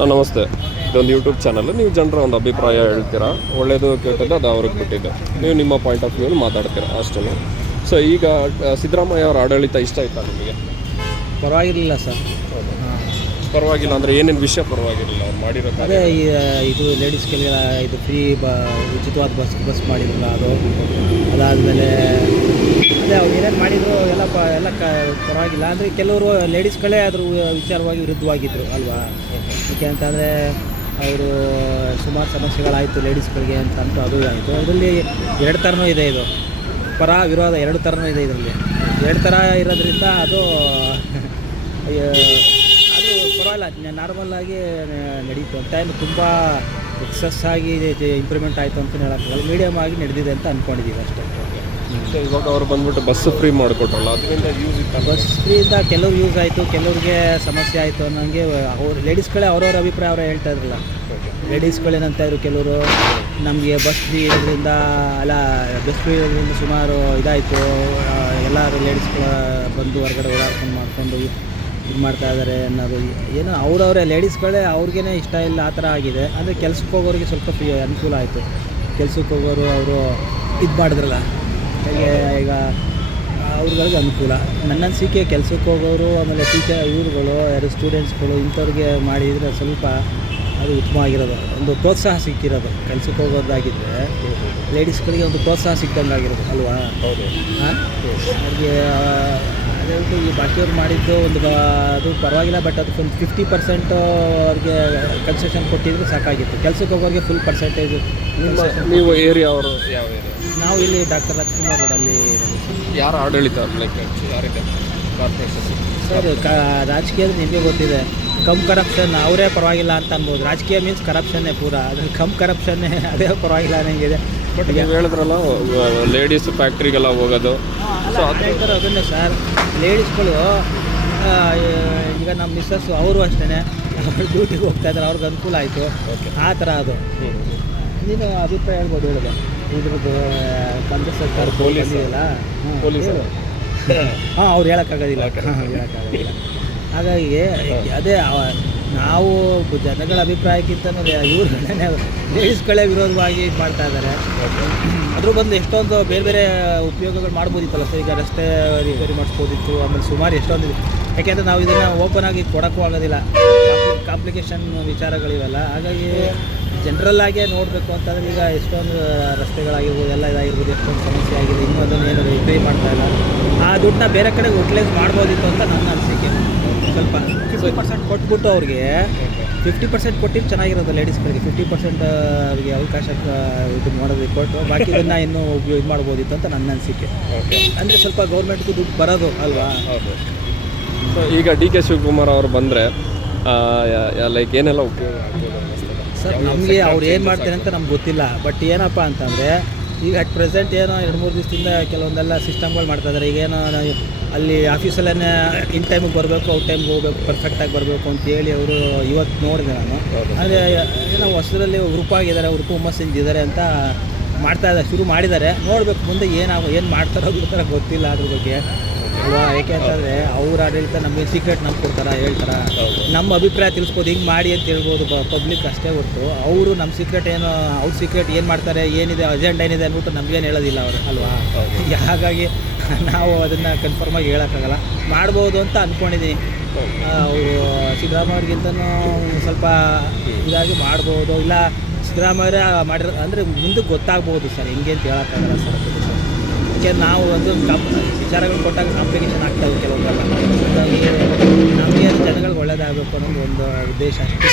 ನಮಸ್ತೆ. ಇದೊಂದು YouTube channel. ನೀವು ಜನರ ಒಂದು ಅಭಿಪ್ರಾಯ ಹೇಳ್ತೀರಾ, ಒಳ್ಳೆಯದು ಕೆಟ್ಟದ್ದು ಅದು ಅವ್ರಿಗೆ ಬಿಟ್ಟಿದ್ದು. ನೀವು ನಿಮ್ಮ ಪಾಯಿಂಟ್ ಆಫ್ ವ್ಯೂನ ಮಾತಾಡ್ತೀರಾ ಅಷ್ಟೇ. ಸೊ ಈಗ ಸಿದ್ದರಾಮಯ್ಯ ಅವರ ಆಡಳಿತ ಇಷ್ಟ ಆಯ್ತಾ ನಿಮಗೆ? ಪರವಾಗಿರಲಿಲ್ಲ ಸರ್. ಪರವಾಗಿಲ್ಲ ಅಂದರೆ ಏನೇನು ವಿಷಯ ಪರವಾಗಿರಲಿಲ್ಲ ಅವ್ರು ಮಾಡಿರೋದು? ಅದೇ ಇದು ಲೇಡೀಸ್ಗೆಲ್ಲ ಇದು ಫ್ರೀ ಉಚಿತವಾದ ಬಸ್ ಮಾಡಿದ್ರಲ್ಲ ಅದು. ಅದಾದಮೇಲೆ ಅದೇ ಅವ್ರು ಏನೇನು ಮಾಡಿದ್ರು ಎಲ್ಲ ಪರವಾಗಿಲ್ಲ. ಅಂದರೆ ಕೆಲವರು ಲೇಡೀಸ್ಗಳೇ ಅದ್ರ ವಿಚಾರವಾಗಿ ವಿರುದ್ಧವಾಗಿದ್ದರು ಅಲ್ವಾ. ಯಾಕೆ ಅಂತಂದರೆ ಅವರು ಸುಮಾರು ಸಮಸ್ಯೆಗಳಾಯಿತು ಲೇಡೀಸ್ಗಳಿಗೆ ಅಂತ ಅಂತು ಅದು ಆಯಿತು. ಇದರಲ್ಲಿ ಎರಡು ಥರನೂ ಇದೆ. ಇದು ಪರ ವಿರೋಧ ಎರಡು ಥರನೂ ಇದೆ. ಇದರಲ್ಲಿ ಎರಡು ಥರ ಇರೋದ್ರಿಂದ ಅದು ಪರವಾಗಿಲ್ಲ, ನಾರ್ಮಲ್ಲಾಗಿ ನಡೀತು. ಟೈಮ್ ತುಂಬ ಎಕ್ಸಸ್ ಆಗಿ ಇಂಪ್ರೂವ್ಮೆಂಟ್ ಆಯಿತು ಅಂತ ಹೇಳೋಕ್ಕಾಗಲ್ಲ. ಮೀಡಿಯಮ್ ಆಗಿ ನಡೆದಿದೆ ಅಂತ ಅಂದ್ಕೊಂಡಿದ್ದೀವಿ ಅಷ್ಟೇ. ಸೊ ಇವಾಗ ಅವ್ರು ಬಂದ್ಬಿಟ್ಟು ಬಸ್ ಫ್ರೀ ಮಾಡಿಕೊಟ್ರಲ್ಲ, ಅದರಿಂದ ಯೂಸ್ ಇತ್ತು? ಬಸ್ ಫ್ರೀಯಿಂದ ಕೆಲವ್ರು ಯೂಸ್ ಆಯಿತು, ಕೆಲವ್ರಿಗೆ ಸಮಸ್ಯೆ ಆಯಿತು ಅನ್ನೋಂಗೆ ಅವ್ರು ಲೇಡೀಸ್ಗಳೇ ಅವ್ರವ್ರ ಅಭಿಪ್ರಾಯ ಅವರೇ ಹೇಳ್ತಾ ಇದ್ರಲ್ಲ. ಲೇಡೀಸ್ಗಳೇನಂತ ಇದ್ರು ಕೆಲವರು, ನಮಗೆ ಬಸ್ ಫ್ರೀ ಇರೋದ್ರಿಂದ ಅಲ್ಲ, ಬಸ್ ಫ್ರೀ ಇರೋದ್ರಿಂದ ಸುಮಾರು ಇದಾಯಿತು, ಎಲ್ಲರೂ ಲೇಡೀಸ್ಗಳ ಬಂದು ಹೊರಗಡೆ ಓಡಾಡ್ಕೊಂಡು ಮಾಡಿಕೊಂಡು ಇದು ಮಾಡ್ತಾ ಇದ್ದಾರೆ ಅನ್ನೋದು. ಏನೋ ಅವರವರೇ ಲೇಡೀಸ್ಗಳೇ ಅವ್ರಿಗೇ ಇಷ್ಟ ಇಲ್ಲ ಆ ಥರ ಆಗಿದೆ. ಅಂದರೆ ಕೆಲ್ಸಕ್ಕೆ ಹೋಗೋರಿಗೆ ಸ್ವಲ್ಪ ಫ್ರೀ ಅನುಕೂಲ ಆಯಿತು. ಕೆಲ್ಸಕ್ಕೆ ಹೋಗೋರು ಅವರು ಇದು ಮಾಡಿದ್ರಲ್ಲ, ಈಗ ಅವ್ರಗಳಿಗೆ ಅನುಕೂಲ. ನನ್ನ ಅನಿಸಿಕೆ ಕೆಲ್ಸಕ್ಕೆ ಹೋಗೋರು ಆಮೇಲೆ ಇವ್ರುಗಳು ಯಾರು ಸ್ಟೂಡೆಂಟ್ಸ್ಗಳು ಇಂಥವ್ರಿಗೆ ಮಾಡಿದರೆ ಸ್ವಲ್ಪ ಅದು ಉತ್ತಮವಾಗಿರೋದು, ಒಂದು ಪ್ರೋತ್ಸಾಹ ಸಿಕ್ಕಿರೋದು. ಕೆಲ್ಸಕ್ಕೆ ಹೋಗೋದಾಗಿದ್ದರೆ ಲೇಡೀಸ್ಗಳಿಗೆ ಒಂದು ಪ್ರೋತ್ಸಾಹ ಸಿಕ್ಕಂಗಾಗಿರೋದು ಅಲ್ವಾ. ಹಾಂ, ಅವ್ರಿಗೆ ಅದೇಳ್ತು ಈ ಬಾಕಿಯವ್ರು ಮಾಡಿದ್ದು ಒಂದು ಅದು ಪರವಾಗಿಲ್ಲ. ಬಟ್ ಅದಕ್ಕೆ ಒಂದು 50% ಅವ್ರಿಗೆ ಕನ್ಸೆಷನ್ ಕೊಟ್ಟಿದ್ರೆ ಸಾಕಾಗಿತ್ತು. ಕೆಲ್ಸಕ್ಕೆ ಹೋಗೋರಿಗೆ ಫುಲ್ ಪರ್ಸೆಂಟೇಜು. ನೀವು ಏರಿಯಾ ಅವರು ಯಾವ ಏರಿಯಾ? ನಾವು ಇಲ್ಲಿ ಡಾಕ್ಟರ್ ರಾಜ್ಕುಮಾರ್ ರೋಡಲ್ಲಿ. ಯಾರ ಆಡಳಿತ ಲೈಕ್ ಯಾರಿದೆ ಕಾರ್ಪೊರೇಷನ್? ಸರ್ ರಾಜಕೀಯದ ನಿಮಗೆ ಗೊತ್ತಿದೆ, ಕರಪ್ಷನ್ ಅವರೇ ಪರವಾಗಿಲ್ಲ ಅಂತ ಅನ್ಬೋದು. ರಾಜಕೀಯ ಮೀನ್ಸ್ ಕರಪ್ಷನ್ನೇ ಪೂರ. ಅದ್ರಲ್ಲಿ ಕರಪ್ಷನ್ನೇ ಅದೇ ಪರವಾಗಿಲ್ಲ ಅನ್ನಂಗಿದೆ. ಬಟ್ ನೀವು ಹೇಳಿದ್ರಲ್ಲ ಲೇಡೀಸ್ ಫ್ಯಾಕ್ಟ್ರಿಗೆಲ್ಲ ಹೋಗೋದು, ಸೊ ಹೇಳ್ತಾರೆ ಅದನ್ನೇ ಸರ್. ಲೇಡೀಸ್ಗಳು ಈಗ ನಮ್ಮ ಮಿಸ್ಸಸ್ಸು ಅವರು ಅಷ್ಟೇ ಡ್ಯೂಟಿಗೆ ಹೋಗ್ತಾ ಇದ್ದಾರೆ, ಅವ್ರಿಗೆ ಅನುಕೂಲ ಆಯಿತು ಆ ಥರ. ಅದು ನೀನು ಅಭಿಪ್ರಾಯ ಹೇಳ್ಬೋದು ಹೇಳಿದೆ ಇದ್ರದ್ದು ಕೇಂದ್ರ ಸರ್ಕಾರ ಪೊಲೀಸ್ ಇಲ್ಲ ಹಾಂ, ಅವ್ರು ಹೇಳೋಕ್ಕಾಗೋದಿಲ್ಲ. ಹೇಳೋಕ್ಕಾಗೋದಿಲ್ಲ. ಹಾಗಾಗಿ ಅದೇ ನಾವು ಜನಗಳ ಅಭಿಪ್ರಾಯಕ್ಕಿಂತ ಇವ್ರುಗಳೇ ಲೇಡೀಸ್ಗಳೇ ವಿರೋಧವಾಗಿ ಇದು ಮಾಡ್ತಾ ಇದ್ದಾರೆ. ಅದ್ರ ಬಂದು ಎಷ್ಟೊಂದು ಬೇರೆ ಬೇರೆ ಉಪಯೋಗಗಳು ಮಾಡ್ಬೋದಿತ್ತಲ್ಲ ಸರ್. ಈಗ ರಸ್ತೆ ರಿಪೇರಿ ಮಾಡಿಸ್ಬೋದಿತ್ತು, ಆಮೇಲೆ ಸುಮಾರು ಎಷ್ಟೊಂದು. ಯಾಕೆಂದರೆ ನಾವು ಇದನ್ನು ಓಪನ್ ಆಗಿ ಕೊಡೋಕ್ಕೂ ಆಗೋದಿಲ್ಲ, ಕಾಂಪ್ಲಿಕೇಶನ್ ವಿಚಾರಗಳಿವೆಲ್ಲ. ಹಾಗಾಗಿ ಜನರಲ್ಲಾಗೇ ನೋಡಬೇಕು ಅಂತಂದರೆ ಈಗ ಎಷ್ಟೊಂದು ರಸ್ತೆಗಳಾಗಿರ್ಬೋದು, ಎಲ್ಲ ಇದಾಗಿರ್ಬೋದು, ಎಷ್ಟೊಂದು ಸಮಸ್ಯೆ ಆಗಿದೆ. ಇನ್ನೂ ಅದನ್ನು ಏನು ರಿಪೇರಿ ಮಾಡ್ತಾಯಿಲ್ಲ. ಆ ದುಡ್ಡನ್ನ ಬೇರೆ ಕಡೆಗೆ ಯುಟಿಲೈಸ್ ಮಾಡ್ಬೋದಿತ್ತು ಅಂತ ನನ್ನ ಅನಿಸಿಕೆ. ಸ್ವಲ್ಪ 50% ಕೊಟ್ಬಿಟ್ಟು ಅವ್ರಿಗೆ 50% ಕೊಟ್ಟಿದ್ದು ಚೆನ್ನಾಗಿರೋದು. ಲೇಡೀಸ್ಗಳಿಗೆ 50% ಅವರಿಗೆ ಅವಕಾಶ ಇದು ಮಾಡೋದಕ್ಕೆ ಕೊಟ್ಟು ಬಾಕಿ ಇದನ್ನು ಇನ್ನೂ ಇದು ಮಾಡ್ಬೋದಿತ್ತು ಅಂತ ನನ್ನ ಅನಿಸಿಕೆ. ಅಂದರೆ ಸ್ವಲ್ಪ ಗೌರ್ಮೆಂಟ್ಗೂ ದುಡ್ಡು ಬರೋದು ಅಲ್ವಾ. ಈಗ ಡಿ.ಕೆ. ಶಿವಕುಮಾರ್ ಅವರು ಬಂದರೆ ಲೈಕ್ ಏನೆಲ್ಲ ಉಪಯೋಗ ಸರ್? ನಮಗೆ ಅವ್ರು ಏನು ಮಾಡ್ತಾರೆ ಅಂತ ನಮ್ಗೆ ಗೊತ್ತಿಲ್ಲ. ಬಟ್ ಏನಪ್ಪ ಅಂತಂದರೆ ಈಗ ಅಟ್ ಪ್ರೆಸೆಂಟ್ ಏನೋ 2-3 ದಿವಸದಿಂದ ಕೆಲವೊಂದೆಲ್ಲ ಸಿಸ್ಟಮ್ಗಳು ಮಾಡ್ತಾಯಿದ್ದಾರೆ. ಈಗೇನೋ ಅಲ್ಲಿ ಆಫೀಸಲ್ಲೇ ಇನ್ ಟೈಮಿಗೆ ಬರಬೇಕು, ಔಟ್ ಟೈಮ್ಗೆ ಹೋಗ್ಬೇಕು, ಪರ್ಫೆಕ್ಟಾಗಿ ಬರಬೇಕು ಅಂತೇಳಿ ಅವರು ಇವತ್ತು ನೋಡಿದೆ ನಾನು. ಆದರೆ ಏನೋ ಹೊಸದರಲ್ಲಿ ಗ್ರೂಪಾಗಿದ್ದಾರೆ, ಹುಡುಕು ಹುಮ್ಮಸ್ಸಿಂದಿದ್ದಾರೆ ಅಂತ ಶುರು ಮಾಡಿದ್ದಾರೆ. ನೋಡಬೇಕು ಮುಂದೆ ಏನು ಮಾಡ್ತಾರೋ ಬಿಡ್ತಾರೋ ಗೊತ್ತಿಲ್ಲ ಅದ್ರ ಬಗ್ಗೆ ಅಲ್ವಾ. ಯಾಕೆ ಅಂತಂದರೆ ಅವ್ರ ಆಡಳಿತ ನಮಗೆ ಸೀಕ್ರೆಟ್ ನಮ್ಗೆ ಕೊಡ್ತಾರೆ, ಹೇಳ್ತಾರೆ. ನಮ್ಮ ಅಭಿಪ್ರಾಯ ತಿಳಿಸ್ಬೋದು, ಹಿಂಗೆ ಮಾಡಿ ಅಂತ ಹೇಳ್ಬೋದು ಪಬ್ಲಿಕ್ ಅಷ್ಟೇ ಹೊರತು ಅವರು ನಮ್ಮ ಸೀಕ್ರೆಟ್ ಏನು, ಅವ್ರ ಸೀಕ್ರೆಟ್ ಏನು ಮಾಡ್ತಾರೆ, ಏನಿದೆ ಅಜೆಂಡ ಏನಿದೆ ಅಂದ್ಬಿಟ್ಟು ನಮಗೇನು ಹೇಳೋದಿಲ್ಲ ಅವರು ಅಲ್ವಾ. ಹಾಗಾಗಿ ನಾವು ಅದನ್ನು ಕನ್ಫರ್ಮಾಗಿ ಹೇಳೋಕ್ಕಾಗಲ್ಲ. ಮಾಡ್ಬೋದು ಅಂತ ಅಂದ್ಕೊಂಡಿದ್ದೀನಿ. ಅವರು ಸಿದ್ದರಾಮಯ್ಯವ್ರಿಗಿಂತನೂ ಸ್ವಲ್ಪ ಇದಾಗಿ ಮಾಡ್ಬೋದು. ಇಲ್ಲ ಸಿದ್ದರಾಮಯ್ಯ ಮಾಡಿರೋ ಅಂದರೆ ಮುಂದಕ್ಕೆ ಗೊತ್ತಾಗ್ಬೋದು ಸರ್, ಹೆಂಗೆ ಅಂತ ಹೇಳೋಕ್ಕಾಗಲ್ಲ ಸರ್. ಯಾಕೆ ನಾವು ಒಂದು ವಿಚಾರಗಳು ಕೊಟ್ಟಾಗ ಕಾಂಪ್ಲಿಕೇಶನ್ ಆಗ್ತಾವೆ ಕೆಲವೊಂದೆಲ್ಲ. ಹಾಗಾಗಿ ನಮಗೆ ಜನಗಳಿಗೆ ಒಳ್ಳೇದಾಗಬೇಕು ಅನ್ನೋದು ಒಂದು ಉದ್ದೇಶ ಅಷ್ಟೇ.